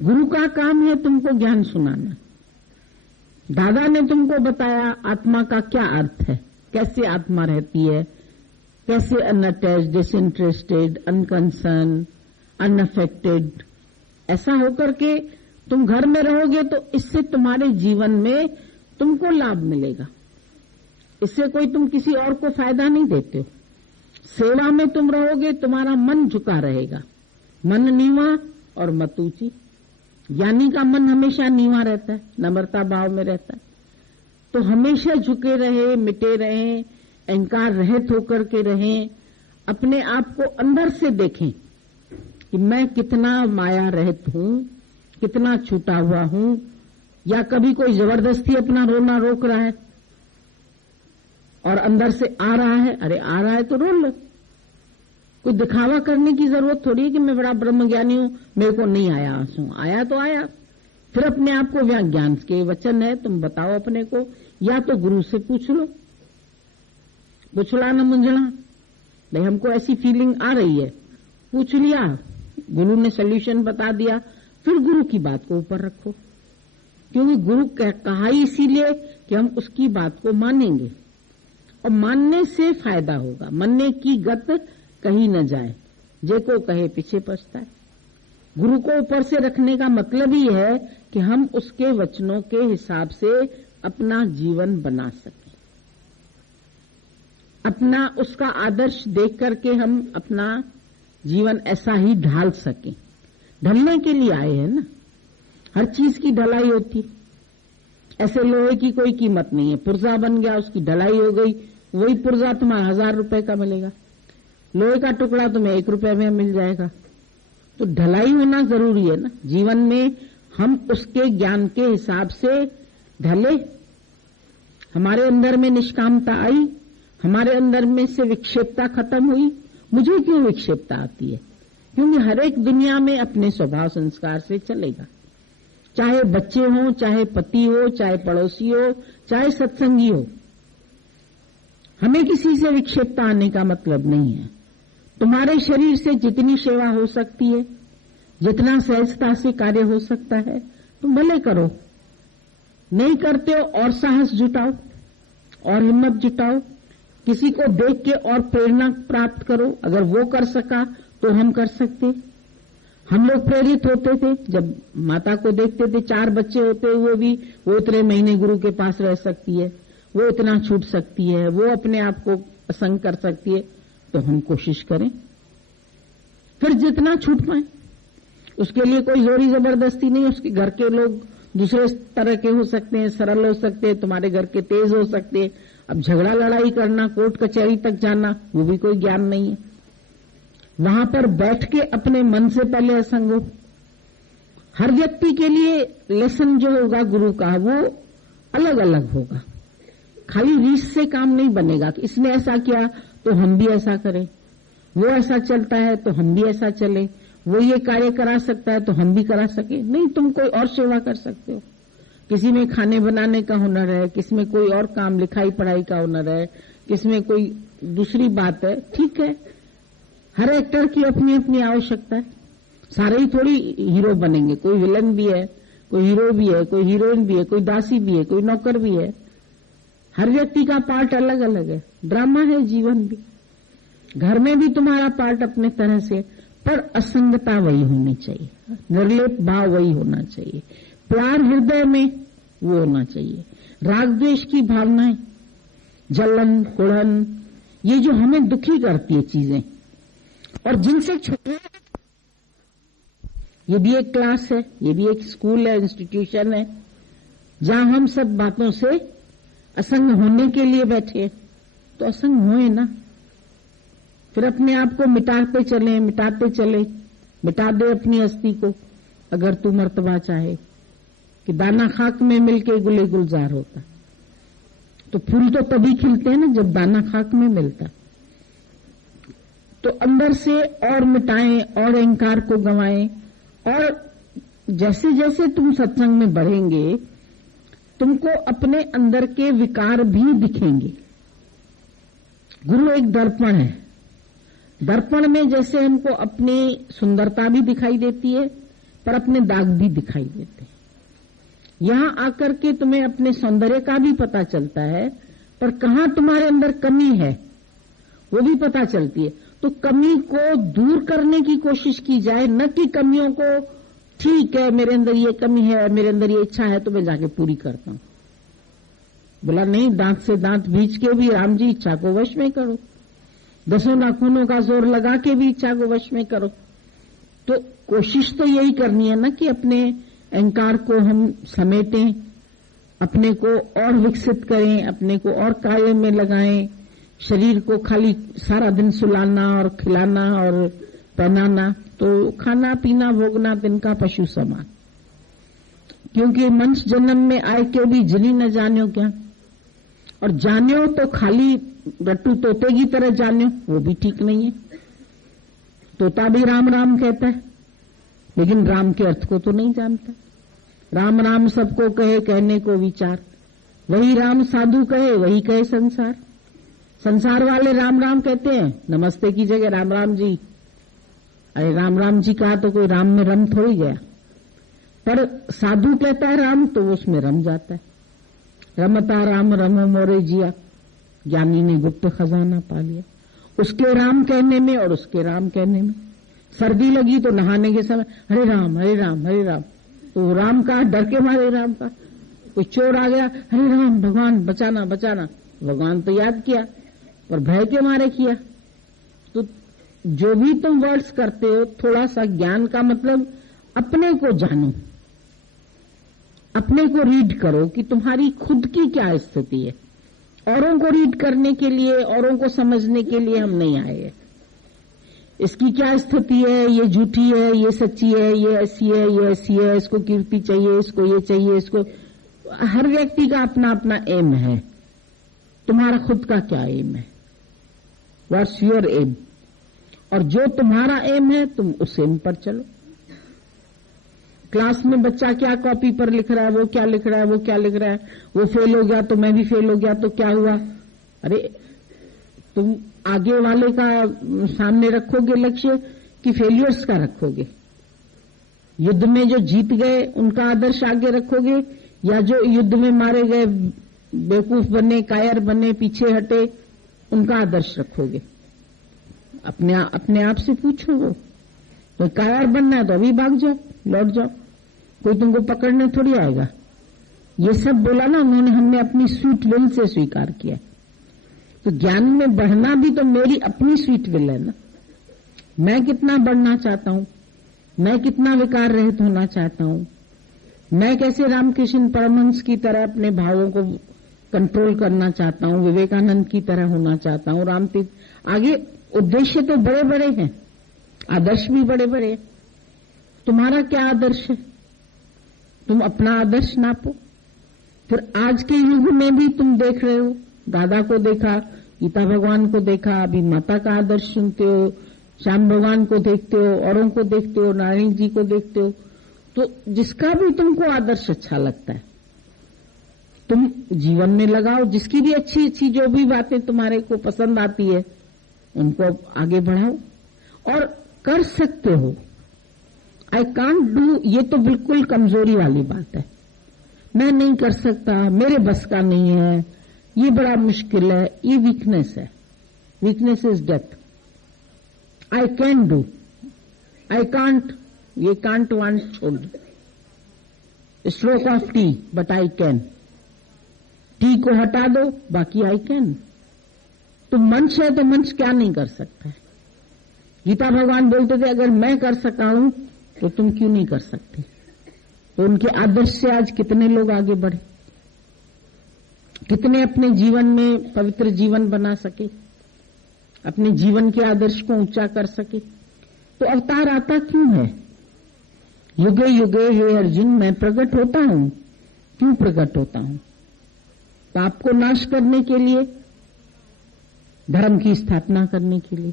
गुरु का काम है तुमको ज्ञान सुनाना। दादा ने तुमको बताया आत्मा का क्या अर्थ है, कैसे आत्मा रहती है, कैसे अनअटैच्ड, डिसइंटरेस्टेड, अनकंसर्न, अनअफेक्टेड। ऐसा होकर के तुम घर में रहोगे तो इससे तुम्हारे जीवन में तुमको लाभ मिलेगा। इससे कोई तुम किसी और को फायदा नहीं देते हो। सेवा में तुम रहोगे, तुम्हारा मन झुका रहेगा, मन नीवा और मत ऊंची। ज्ञानी का मन हमेशा नीवा रहता है, नम्रता भाव में रहता है। तो हमेशा झुके रहे, मिटे रहे, अहंकार रहित होकर के रहें। अपने आप को अंदर से देखें कि मैं कितना माया रहित हूं, कितना छूटा हुआ हूं। या कभी कोई जबरदस्ती अपना रोना रोक रहा है और अंदर से आ रहा है, अरे आ रहा है तो रो लो। कोई दिखावा करने की जरूरत थोड़ी है कि मैं बड़ा ब्रह्मज्ञानी हूं, मेरे को नहीं आया आंसू, आया तो आया। फिर अपने आप को ज्ञान के वचन है, तुम बताओ अपने को, या तो गुरु से पूछ लो, पूछला न मुंझला, भाई हमको ऐसी फीलिंग आ रही है, पूछ लिया, गुरु ने सोल्यूशन बता दिया, फिर गुरु की बात को ऊपर रखो। क्योंकि गुरु कहा ही इसीलिए कि हम उसकी बात को मानेंगे और मानने से फायदा होगा। मानने की गत कहीं न जाए, जे को कहे पीछे पछताए। गुरु को ऊपर से रखने का मतलब ही है कि हम उसके वचनों के हिसाब से अपना जीवन बना सकें, अपना उसका आदर्श देख करके हम अपना जीवन ऐसा ही ढाल सकें। ढलने के लिए आए हैं ना, हर चीज की ढलाई होती। ऐसे लोहे की कोई कीमत नहीं है, पुर्जा बन गया, उसकी ढलाई हो गई, वही पुर्जा तुम्हारा 1000 रुपए का मिलेगा, लोहे का टुकड़ा तुम्हें 1 रुपए में मिल जाएगा। तो ढलाई होना जरूरी है ना जीवन में। हम उसके ज्ञान के हिसाब से ढले, हमारे अंदर में निष्कामता आई, हमारे अंदर में से विक्षेपता खत्म हुई। मुझे क्यों विक्षेपता आती है? क्योंकि हर एक दुनिया में अपने स्वभाव संस्कार से चलेगा, चाहे बच्चे हो, चाहे पति हो, चाहे पड़ोसी हो, चाहे सत्संगी हो। हमें किसी से विक्षेपता आने का मतलब नहीं है। तुम्हारे शरीर से जितनी सेवा हो सकती है, जितना सहजता से कार्य हो सकता है, तुम भले करो। नहीं करते हो और साहस जुटाओ और हिम्मत जुटाओ, किसी को देख के और प्रेरणा प्राप्त करो। अगर वो कर सका तो हम कर सकते। हम लोग प्रेरित होते थे जब माता को देखते थे, 4 बच्चे होते हुए भी वो इतने महीने गुरु के पास रह सकती है, वो इतना छूट सकती है, वो अपने आप को असंग कर सकती है। तो हम कोशिश करें, फिर जितना छूट पाए। उसके लिए कोई जोरी जबरदस्ती नहीं। उसके घर के लोग दूसरे तरह के हो सकते हैं, सरल हो सकते हैं, तुम्हारे घर के तेज हो सकते हैं। अब झगड़ा लड़ाई करना, कोर्ट कचहरी तक जाना, वो भी कोई ज्ञान नहीं है। वहां पर बैठ के अपने मन से पहले असंग हो। हर व्यक्ति के लिए लेसन जो होगा गुरु का वो अलग अलग होगा। खाली रीस से काम नहीं बनेगा कि इसने ऐसा किया तो हम भी ऐसा करें, वो ऐसा चलता है तो हम भी ऐसा चले, वो ये कार्य करा सकता है तो हम भी करा सके। नहीं, तुम कोई और सेवा कर सकते हो। किसी में खाने बनाने का हुनर है, किसी में कोई और काम लिखाई पढ़ाई का हुनर है, किसी में कोई दूसरी बात है, ठीक है। हर एक्टर की अपनी अपनी आवश्यकता है। सारे ही थोड़ी हीरो बनेंगे, कोई विलन भी है, कोई हीरो भी है, कोई हीरोइन भी है, कोई दासी भी है, कोई नौकर भी है। हर व्यक्ति का पार्ट अलग अलग है। ड्रामा है जीवन भी। घर में भी तुम्हारा पार्ट अपने तरह से, पर असंगता वही होनी चाहिए, निर्लेप भाव वही होना चाहिए, प्यार हृदय में वो होना चाहिए। राग द्वेष की भावनाएं, जलन कुड़न, ये जो हमें दुखी करती है चीजें और जिनसे छुटकारा, ये भी एक क्लास है, ये भी एक स्कूल है, इंस्टीट्यूशन है, जहां हम सब बातों से असंग होने के लिए बैठे। तो असंग होए ना, फिर अपने आप को मिटाते चले, मिटाते चले। मिटा दे अपनी अस्थि को अगर तू मर्तबा चाहे कि दाना खाक में मिलके गुले गुलजार होता। तो फूल तो तभी खिलते हैं ना जब दाना खाक में मिलता। तो अंदर से और मिटाएं और अहंकार को गंवाएं। और जैसे जैसे तुम सत्संग में बढ़ेंगे तुमको अपने अंदर के विकार भी दिखेंगे। गुरु एक दर्पण है। दर्पण में जैसे हमको अपनी सुंदरता भी दिखाई देती है, पर अपने दाग भी दिखाई देते हैं। यहां आकर के तुम्हें अपने सौंदर्य का भी पता चलता है, पर कहां तुम्हारे अंदर कमी है वो भी पता चलती है। तो कमी को दूर करने की कोशिश की जाए, न कि कमियों को ठीक है मेरे अंदर ये कमी है, मेरे अंदर ये इच्छा है तो मैं जाके पूरी करता हूं। बोला नहीं, दांत से दांत भींच के भी राम जी इच्छा को वश में करो, 10 नाखूनों का जोर लगा के भी इच्छा को वश में करो। तो कोशिश तो यही करनी है ना कि अपने अहंकार को हम समेटें, अपने को और विकसित करें, अपने को और कार्य में लगाएं। शरीर को खाली सारा दिन सुलाना और खिलाना और पहनाना, तो खाना पीना भोगना दिन का पशु समान। क्योंकि मनुष्य जन्म में आए के भी जिनी न जान्यो क्या, और जान्यो तो खाली रट्टू तोते की तरह जान्यो, वो भी ठीक नहीं है। तोता भी राम राम कहता है, लेकिन राम के अर्थ को तो नहीं जानता। राम राम सबको कहे, कहने को विचार, वही राम साधु कहे, वही कहे संसार। संसार वाले राम राम कहते हैं, नमस्ते की जगह राम राम जी। अरे राम राम जी कहा तो कोई राम में रम थोड़ी गया, पर साधु कहता है राम तो वो उसमें रम जाता है। रमता राम रमो मोरे जिया, ज्ञानी ने गुप्त खजाना पा लिया। उसके राम कहने में और उसके राम कहने में। सर्दी लगी तो नहाने के समय हरे राम हरे राम हरे राम, तो राम का डर के मारे राम का। कोई चोर आ गया, हरे राम भगवान बचाना बचाना, भगवान तो याद किया पर भय के मारे किया। तो जो भी तुम वर्ड्स करते हो, थोड़ा सा ज्ञान का मतलब अपने को जानो, अपने को रीड करो कि तुम्हारी खुद की क्या स्थिति है। औरों को रीड करने के लिए, औरों को समझने के लिए हम नहीं आए हैं। इसकी क्या स्थिति है, ये झूठी है, ये सच्ची है, ये ऐसी है, ये ऐसी है, इसको कीर्ति चाहिए, इसको ये चाहिए, इसको। हर व्यक्ति का अपना अपना एम है। तुम्हारा खुद का क्या एम है? What's your aim? और जो तुम्हारा एम है तुम उस एम पर चलो। क्लास में बच्चा क्या कॉपी पर लिख रहा है, वो क्या लिख रहा है, वो क्या लिख रहा है, वो फेल हो गया तो मैं भी फेल हो गया तो क्या हुआ? अरे तुम आगे वाले का सामने रखोगे लक्ष्य कि फेलियर्स का रखोगे? युद्ध में जो जीत गए उनका आदर्श आगे रखोगे, या जो युद्ध में मारे गए बेवकूफ बने, कायर बने, पीछे हटे, उनका आदर्श रखोगे? अपने आप से पूछो। वो तो कायर बनना है तो अभी भाग जाओ, लौट जाओ, कोई तुमको पकड़ने थोड़ी आएगा। ये सब बोला ना उन्होंने, हमने अपनी स्वीट विल से स्वीकार किया। तो ज्ञान में बढ़ना भी तो मेरी अपनी स्वीट विल है ना। मैं कितना बढ़ना चाहता हूं, मैं कितना विकार रहित होना चाहता हूं, मैं कैसे रामकृष्ण परमहंस की तरह अपने भावों को कंट्रोल करना चाहता हूं, विवेकानंद की तरह होना चाहता हूं, रामतीर्थ। आगे उद्देश्य तो बड़े बड़े हैं, आदर्श भी बड़े बड़े हैं। तुम्हारा क्या आदर्श है? तुम अपना आदर्श नापो। फिर आज के युग में भी तुम देख रहे हो, दादा को देखा, गीता भगवान को देखा, अभी माता का आदर्श सुनते हो, श्याम भगवान को देखते हो, औरों को देखते हो, नारायण जी को देखते हो। तो जिसका भी तुमको आदर्श अच्छा लगता है तुम जीवन में लगाओ। जिसकी भी अच्छी अच्छी जो भी बातें तुम्हारे को पसंद आती है उनको आगे बढ़ाओ और कर सकते हो। आई कांट डू, ये तो बिल्कुल कमजोरी वाली बात है। मैं नहीं कर सकता, मेरे बस का नहीं है, ये बड़ा मुश्किल है, ये वीकनेस है। Weakness is death. I can do, I can't, ये कांट वांट छोड़ दो। Stroke of T, but I can. T को हटा दो, बाकी आई कैन। तो मंच है तो मंच क्या नहीं कर सकता है? गीता भगवान बोलते थे अगर मैं कर सका हूं तो तुम क्यों नहीं कर सकते? तो उनके आदर्श से आज कितने लोग आगे बढ़े, कितने अपने जीवन में पवित्र जीवन बना सके, अपने जीवन के आदर्श को ऊंचा कर सके। तो अवतार आता क्यों है? युगे युगे हे अर्जुन मैं प्रकट होता हूं। क्यों प्रकट होता हूं? पाप को नाश करने के लिए, धर्म की स्थापना करने के लिए,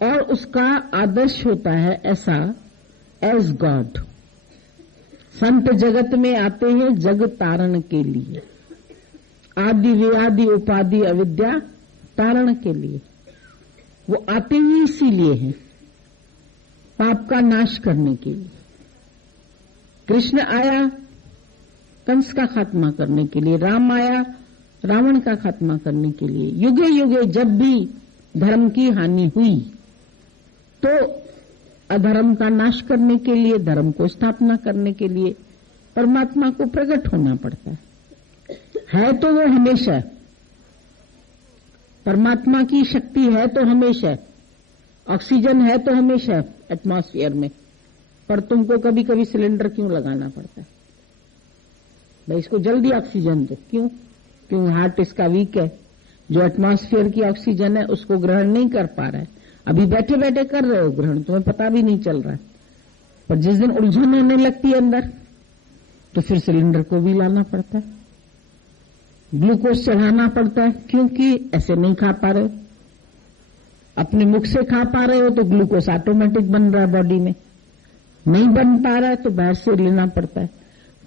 और उसका आदर्श होता है ऐसा एज गॉड। संत जगत में आते हैं जग तारण के लिए, आदि व्याधि उपाधि अविद्या तारण के लिए। वो आते ही इसीलिए हैं, पाप का नाश करने के लिए। कृष्ण आया कंस का खात्मा करने के लिए, राम आया रावण का खात्मा करने के लिए। युगे युगे जब भी धर्म की हानि हुई तो अधर्म का नाश करने के लिए, धर्म को स्थापना करने के लिए परमात्मा को प्रकट होना पड़ता है तो वो हमेशा, परमात्मा की शक्ति है तो हमेशा, ऑक्सीजन है तो हमेशा एटमॉस्फेयर में, पर तुमको कभी कभी सिलेंडर क्यों लगाना पड़ता है? भाई इसको जल्दी ऑक्सीजन दो, क्यों हार्ट इसका वीक है, जो एटमॉस्फेयर की ऑक्सीजन है उसको ग्रहण नहीं कर पा रहा है। अभी बैठे बैठे कर रहे हो ग्रहण, तुम्हें पता भी नहीं चल रहा है, पर जिस दिन उलझन होने लगती है अंदर तो फिर सिलेंडर को भी लाना पड़ता है, ग्लूकोज चढ़ाना पड़ता है, क्योंकि ऐसे नहीं खा पा रहे हो। अपने मुख से खा पा रहे हो तो ग्लूकोज ऑटोमेटिक बन रहा है बॉडी में, नहीं बन पा रहा है तो बाहर से लेना पड़ता है।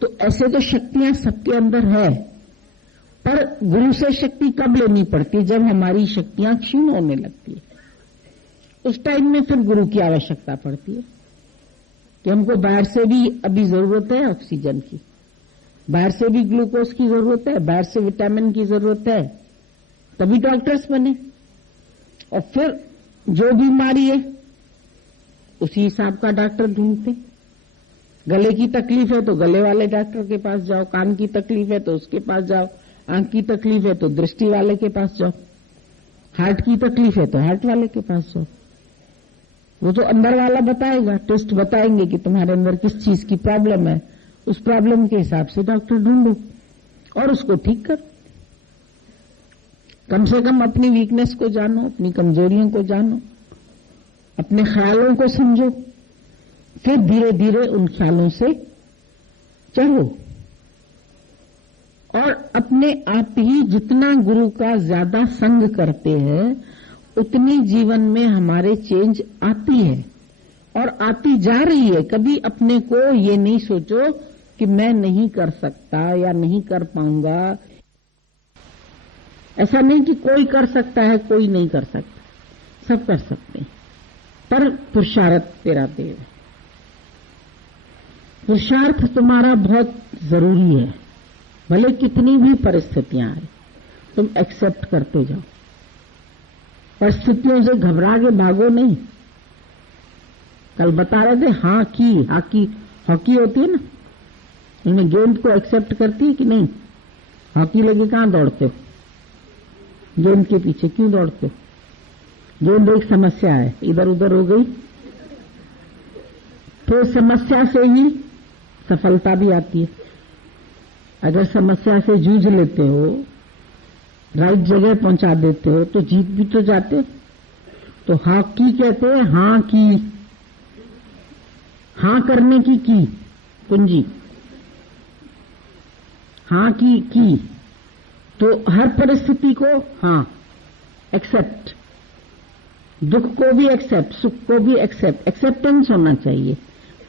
तो ऐसे तो शक्तियां सबके अंदर है, पर गुरु से शक्ति कब लेनी पड़ती है? जब हमारी शक्तियां क्षीण होने लगती है, उस टाइम में फिर गुरु की आवश्यकता पड़ती है कि हमको बाहर से भी अभी जरूरत है ऑक्सीजन की, बाहर से भी ग्लूकोज की जरूरत है, बाहर से विटामिन की जरूरत है, तभी डॉक्टर्स बने। और फिर जो बीमारी है उसी हिसाब का डॉक्टर ढूंढते। गले की तकलीफ है तो गले वाले डॉक्टर के पास जाओ, कान की तकलीफ है तो उसके पास जाओ, आंख की तकलीफ है तो दृष्टि वाले के पास जाओ, हार्ट की तकलीफ है तो हार्ट वाले के पास जाओ। वो तो अंदर वाला बताएगा, टेस्ट बताएंगे कि तुम्हारे अंदर किस चीज की प्रॉब्लम है, उस प्रॉब्लम के हिसाब से डॉक्टर ढूंढो और उसको ठीक करो। कम से कम अपनी वीकनेस को जानो, अपनी कमजोरियों को जानो, अपने ख्यालों को समझो, फिर धीरे धीरे उन ख्यालों से चढ़ो। और अपने आप ही जितना गुरु का ज्यादा संग करते हैं उतनी जीवन में हमारे चेंज आती है और आती जा रही है। कभी अपने को ये नहीं सोचो कि मैं नहीं कर सकता या नहीं कर पाऊंगा। ऐसा नहीं कि कोई कर सकता है कोई नहीं कर सकता, सब कर सकते हैं, पर पुरुषार्थ तेरा देव है। पुरुषार्थ तुम्हारा बहुत जरूरी है, भले कितनी भी परिस्थितियां आए तुम एक्सेप्ट करते जाओ। परिस्थितियों से घबरा के भागो नहीं। कल बता रहे थे हॉकी होती है ना, इनमें गेंद को एक्सेप्ट करती है कि नहीं? हॉकी लेके कहां दौड़ते हो? गेंद के पीछे क्यों दौड़ते हो? गेंद एक समस्या है, इधर उधर हो गई तो समस्या से ही सफलता भी आती है। अगर समस्या से जूझ लेते हो, राइट जगह पहुंचा देते हो तो जीत भी तो जाते। तो हॉकी कहते हैं हां करने की कुंजी, हां की तो हर परिस्थिति को हां एक्सेप्ट, दुख को भी एक्सेप्ट, सुख को भी एक्सेप्ट, एक्सेप्टेंस होना चाहिए।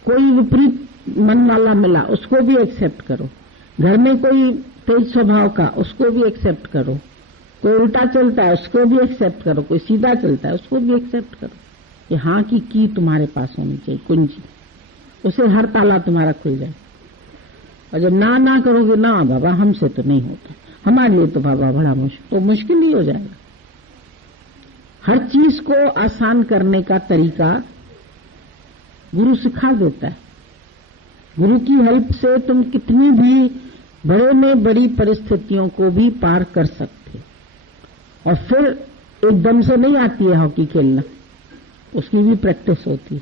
कोई विपरीत मन वाला मिला उसको भी एक्सेप्ट करो, घर में कोई तेज स्वभाव का उसको भी एक्सेप्ट करो, कोई उल्टा चलता है उसको भी एक्सेप्ट करो, कोई सीधा चलता है उसको भी एक्सेप्ट करो। ये हां की तुम्हारे पास होनी चाहिए कुंजी, उसे हर ताला तुम्हारा खुल जाए। और जब ना करोगे, ना बाबा हमसे तो नहीं होता, हमारे लिए तो बाबा बड़ा मुश्किल ही हो जाएगा। हर चीज को आसान करने का तरीका गुरु सिखा देता है। गुरु की हेल्प से तुम कितनी भी बड़े में बड़ी परिस्थितियों को भी पार कर सकते। और फिर एकदम से नहीं आती है हॉकी खेलना, उसकी भी प्रैक्टिस होती है।